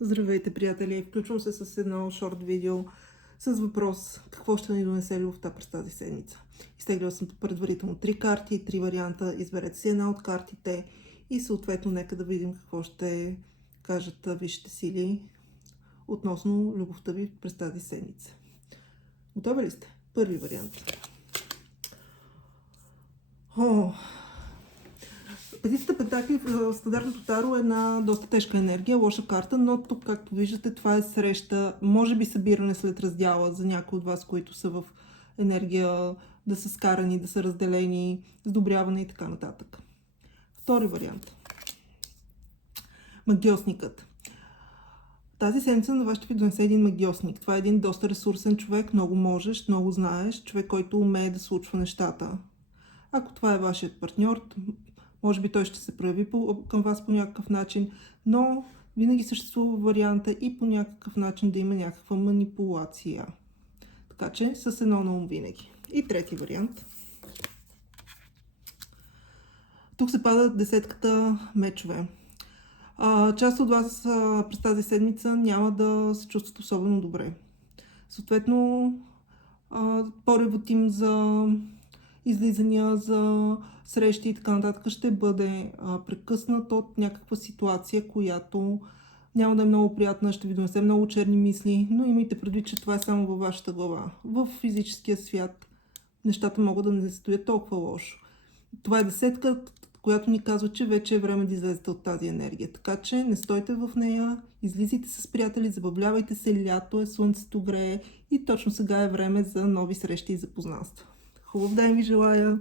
Здравейте, приятели! Включвам се с едно шорт видео с въпрос какво ще ни донесе любовта през тази седмица. Изтеглила съм предварително 3 карти, 3 варианта. Изберете си една от картите и съответно нека да видим какво ще кажат висшите сили относно любовта ви през тази седмица. Готови ли сте? Първи вариант. Петицата пентакли в стандартното таро е една доста тежка енергия, лоша карта, но тук, както виждате, това е среща, може би събиране след раздяла за някои от вас, които са в енергия да са скарани, да са разделени, сдобряване и така нататък. Втори вариант. Магиосникът. Тази седмица на вас ще ви донесе един магиосник. Това е един доста ресурсен човек, много можеш, много знаеш, човек, който умее да случва нещата. Ако това е вашият партньор, може би той ще се прояви към вас по някакъв начин, но винаги съществува варианта и по някакъв начин да има някаква манипулация. Така че с едно на ум винаги. И трети вариант. Тук се пада десетката мечове. Част от вас през тази седмица няма да се чувстват особено добре. Съответно, поривът им за излизания, за срещи и така нататък ще бъде прекъснат от някаква ситуация, която няма да е много приятна, ще ви донесе много черни мисли, но имайте предвид, че това е само във вашата глава. В физическия свят нещата могат да не стоят толкова лошо. Това е десетка, която ни казва, че вече е време да излезете от тази енергия. Така че не стойте в нея, излизайте с приятели, забавлявайте се, лято е, слънцето грее и точно сега е време за нови срещи и запознанства. Хубав ден ви желая!